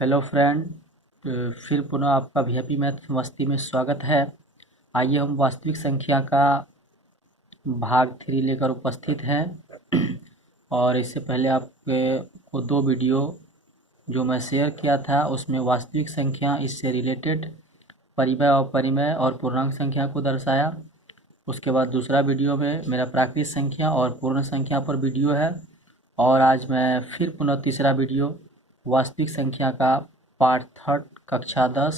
Hello friend. फिर पुनः आपका वीआईपी मैथ मस्ती में स्वागत है। आइए हम वास्तविक संख्या का भाग 3 लेकर उपस्थित हैं। और इससे पहले आपको दो वीडियो जो मैं शेयर किया था उसमें वास्तविक संख्या इससे रिलेटेड परिमेय और पूर्णांक संख्या को दर्शाया। उसके बाद दूसरा वीडियो में मेरा प्राकृत संख्या और पूर्ण संख्या पर वीडियो है। और आज मैं फिर पुनः तीसरा वीडियो वास्तविक संख्या का पार्ट 3 कक्षा 10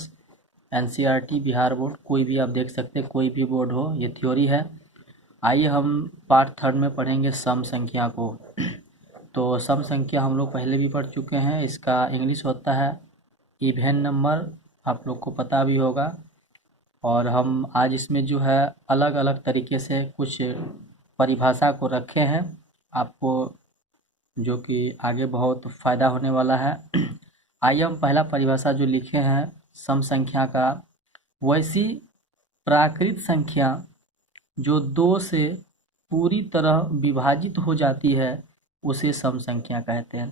एनसीईआरटी बिहार बोर्ड, कोई भी आप देख सकते हैं, कोई भी बोर्ड हो, ये थ्योरी है। आइए हम पार्ट 3 में पढ़ेंगे सम संख्या को। तो सम संख्या हम लोग पहले भी पढ़ चुके हैं। इसका इंग्लिश होता है इवन नंबर, आप लोग को पता भी होगा। और हम आज इसमें जो है अलग अलग तरीके से कुछ परिभाषा को रखे हैं आपको, जो कि आगे बहुत फ़ायदा होने वाला है। आइए हम पहला परिभाषा जो लिखे हैं सम संख्या का, वैसी प्राकृत संख्या जो 2 से पूरी तरह विभाजित हो जाती है उसे सम संख्या कहते हैं।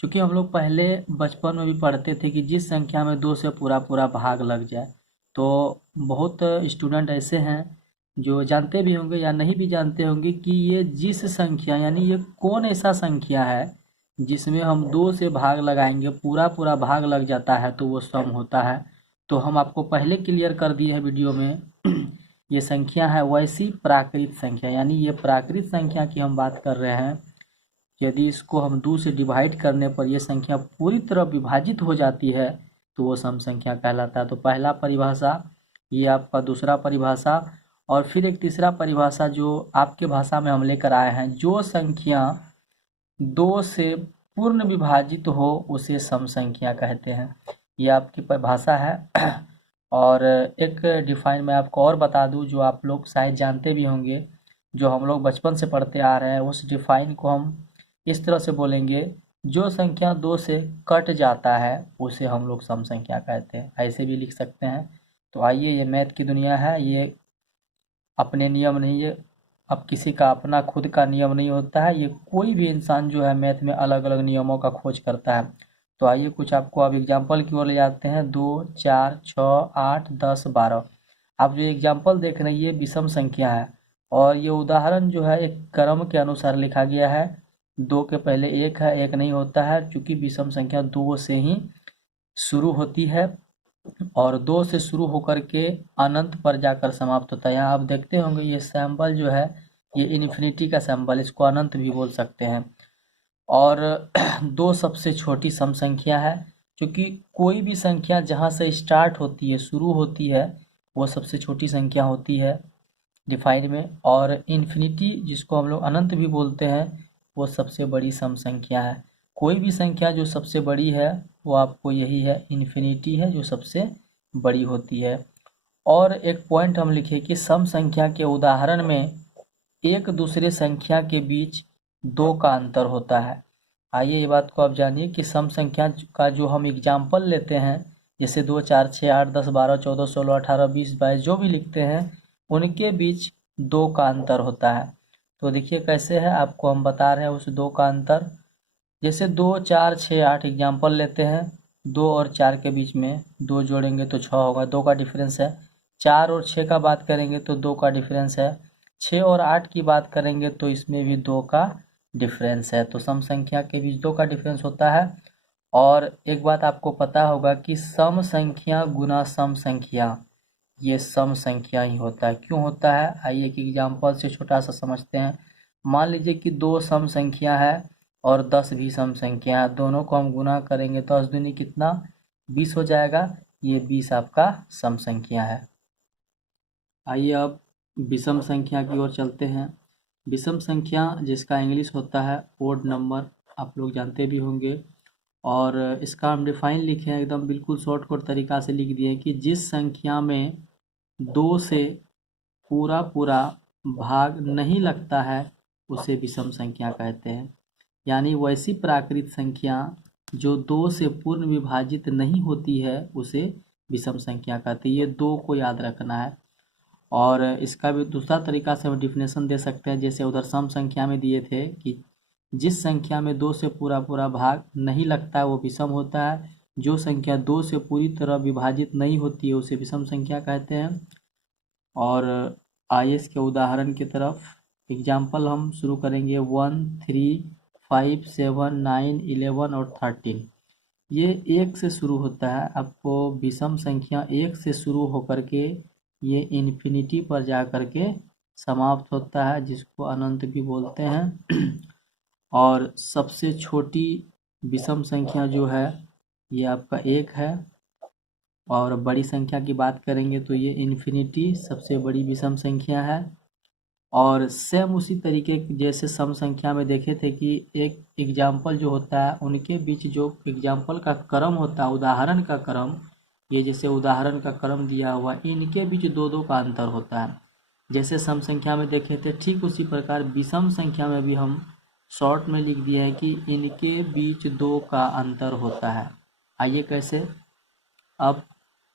क्योंकि हम लोग पहले बचपन में भी पढ़ते थे कि जिस संख्या में 2 से पूरा पूरा भाग लग जाए, तो बहुत स्टूडेंट ऐसे हैं जो जानते भी होंगे या नहीं भी जानते होंगे कि ये जिस संख्या, यानी ये कौन ऐसा संख्या है जिसमें हम 2 से भाग लगाएंगे पूरा पूरा भाग लग जाता है तो वो सम होता है। तो हम आपको पहले क्लियर कर दिए हैं वीडियो में। ये संख्या है वैसी प्राकृत संख्या, यानी ये प्राकृत संख्या की हम बात कर रहे हैं। यदि इसको हम 2 से डिवाइड करने पर ये संख्या पूरी तरह विभाजित हो जाती है तो वो सम संख्या कहलाता है। तो पहला परिभाषा ये आपका, दूसरा परिभाषा, और फिर एक तीसरा परिभाषा जो आपके भाषा में हम लेकर आए हैं, जो संख्या 2 से पूर्ण विभाजित हो उसे सम संख्या कहते हैं। ये आपकी परिभाषा है। और एक डिफाइन मैं आपको और बता दूं जो आप लोग शायद जानते भी होंगे, जो हम लोग बचपन से पढ़ते आ रहे हैं। उस डिफाइन को हम इस तरह से बोलेंगे, जो संख्या 2 से कट जाता है उसे हम लोग सम संख्या कहते हैं। ऐसे भी लिख सकते हैं। तो आइए, ये मैथ की दुनिया है, ये अपने नियम नहीं है, अब किसी का अपना खुद का नियम नहीं होता है। ये कोई भी इंसान जो है मैथ में अलग अलग नियमों का खोज करता है। तो आइए कुछ आपको अब एग्जाम्पल की ओर ले जाते हैं। 2, 4, 6, 8, 10, 12। आप जो एग्जाम्पल देख रहे हैं ये विषम संख्या है, और ये उदाहरण जो है एक क्रम के अनुसार लिखा गया है। 2 के पहले 1 है, 1 नहीं होता है, क्योंकि विषम संख्या 2 से ही शुरू होती है और 2 से शुरू होकर के अनंत पर जाकर समाप्त होता है। यहाँ आप देखते होंगे ये सैंपल जो है ये इन्फिनिटी का सैंपल, इसको अनंत भी बोल सकते हैं। और 2 सबसे छोटी सम संख्या है, क्योंकि कोई भी संख्या जहाँ से स्टार्ट होती है, शुरू होती है, वो सबसे छोटी संख्या होती है डिफाइन में। और इन्फिनिटी जिसको हम लोग अनंत भी बोलते हैं, वो सबसे बड़ी सम संख्या है। कोई भी संख्या जो सबसे बड़ी है वो आपको यही है, इन्फिनिटी है जो सबसे बड़ी होती है। और एक पॉइंट हम लिखे कि सम संख्या के उदाहरण में एक दूसरे संख्या के बीच 2 का अंतर होता है। आइए ये बात को आप जानिए कि सम संख्या का जो हम एग्जाम्पल लेते हैं, जैसे 2, 4, 6, 8, 10, 12, 14, 16, 18, 20, 22 जो भी लिखते हैं, उनके बीच 2 का अंतर होता है। तो देखिए कैसे है, आपको हम बता रहे हैं उस 2 का अंतर। जैसे 2, 4, 6, 8 एग्जाम्पल लेते हैं। 2 और 4 के बीच में 2 जोड़ेंगे तो 6 होगा, 2 का डिफरेंस है। 4 और 6 का बात करेंगे तो 2 का डिफरेंस है। 6 और 8 की बात करेंगे तो इसमें भी 2 का डिफरेंस है। तो सम संख्या के बीच 2 का डिफरेंस होता है। और एक बात आपको पता होगा कि सम संख्या गुना सम संख्या, ये सम संख्या ही होता है। क्यों होता है, आइए एक एग्जाम्पल से छोटा सा समझते हैं। मान लीजिए कि 2 सम संख्या है और 10 भी सम संख्या है, दोनों को हम गुना करेंगे तो 10 दूनी कितना, 20 हो जाएगा। ये 20 आपका सम संख्या है। आइए अब विषम संख्या की ओर चलते हैं। विषम संख्या जिसका इंग्लिश होता है ओड नंबर, आप लोग जानते भी होंगे। और इसका हम डिफाइन लिखे हैं, एकदम बिल्कुल शॉर्टकट तरीका से लिख दिए कि जिस संख्या में 2 से पूरा पूरा भाग नहीं लगता है उसे विषम संख्या कहते हैं। यानी वैसी प्राकृत संख्या जो 2 से पूर्ण विभाजित नहीं होती है उसे विषम संख्या कहते हैं। ये 2 को याद रखना है। और इसका भी दूसरा तरीका से हम डिफिनेशन दे सकते हैं, जैसे उधर सम संख्या में दिए थे कि जिस संख्या में 2 से पूरा पूरा भाग नहीं लगता है वो विषम होता है। जो संख्या 2 से पूरी तरह विभाजित नहीं होती है उसे विषम संख्या कहते हैं। और आइए इसके उदाहरण की तरफ एग्जाम्पल हम शुरू करेंगे। 1, 3, 5, 7, 9, 11 और 13। ये 1 से शुरू होता है। आपको विषम संख्या 1 से शुरू होकर के ये इन्फिनिटी पर जा कर के समाप्त होता है, जिसको अनंत भी बोलते हैं। और सबसे छोटी विषम संख्या जो है ये आपका 1 है। और बड़ी संख्या की बात करेंगे तो ये इन्फिनिटी सबसे बड़ी विषम संख्या है। और सेम उसी तरीके जैसे सम संख्या में देखे थे कि एक एग्जाम्पल जो होता है उनके बीच जो एग्जाम्पल का क्रम होता है, उदाहरण का क्रम, ये जैसे उदाहरण का क्रम दिया हुआ, इनके बीच दो दो का अंतर होता है। जैसे सम संख्या में देखे थे ठीक उसी प्रकार विषम संख्या में भी हम शॉर्ट में लिख दिया है कि इनके बीच 2 का अंतर होता है। आइए कैसे। अब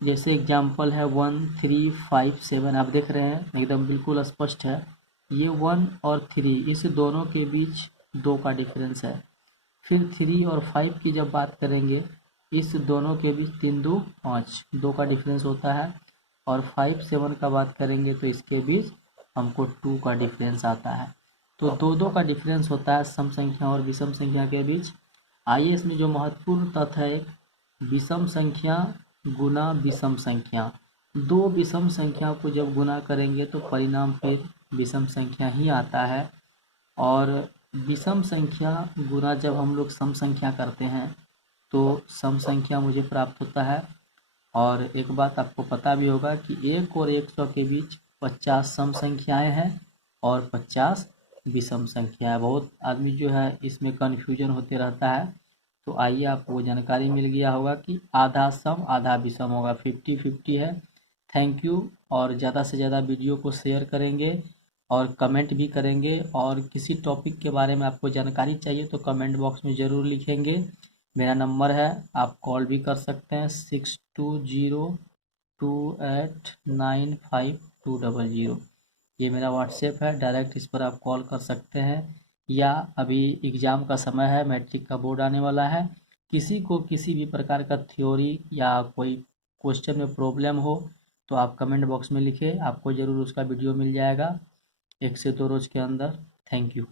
जैसे एग्जाम्पल है 1, 3, 5, 7, आप देख रहे हैं एकदम बिल्कुल स्पष्ट है। ये 1 और 3 इस दोनों के बीच 2 का डिफरेंस है। फिर 3 और 5 की जब बात करेंगे इस दोनों के बीच 3, 2, 5 2 का डिफरेंस होता है। और 5, 7 का बात करेंगे तो इसके बीच हमको 2 का डिफरेंस आता है। तो 2 का डिफरेंस होता है सम संख्या और विषम संख्या के बीच। आइए इसमें जो महत्वपूर्ण तथ्य है, एक विषम संख्या गुना विषम संख्या। 2 विषम संख्या को जब गुना करेंगे तो परिणाम फिर विषम संख्या ही आता है। और विषम संख्या गुना जब हम लोग सम संख्या करते हैं तो सम संख्या मुझे प्राप्त होता है। और एक बात आपको पता भी होगा कि 1 और 100 के बीच 50 सम संख्याएं हैं और 50 विषम संख्या है। बहुत आदमी जो है इसमें कन्फ्यूजन होते रहता है। तो आइए आपको जानकारी मिल गया होगा कि आधा सम आधा विषम होगा, 50-50 है। Thank you. और ज़्यादा से ज़्यादा वीडियो को शेयर करेंगे और कमेंट भी करेंगे। और किसी टॉपिक के बारे में आपको जानकारी चाहिए तो कमेंट बॉक्स में ज़रूर लिखेंगे। मेरा नंबर है, आप कॉल भी कर सकते हैं 6202895200। ये मेरा व्हाट्सएप है, डायरेक्ट इस पर आप कॉल कर सकते हैं। या अभी एग्ज़ाम का समय है, मैट्रिक का बोर्ड आने वाला है, किसी को किसी भी प्रकार का थ्योरी या कोई क्वेश्चन में प्रॉब्लम हो तो आप कमेंट बॉक्स में लिखें, आपको ज़रूर उसका वीडियो मिल जाएगा 1 से 2 रोज़ के अंदर। Thank you.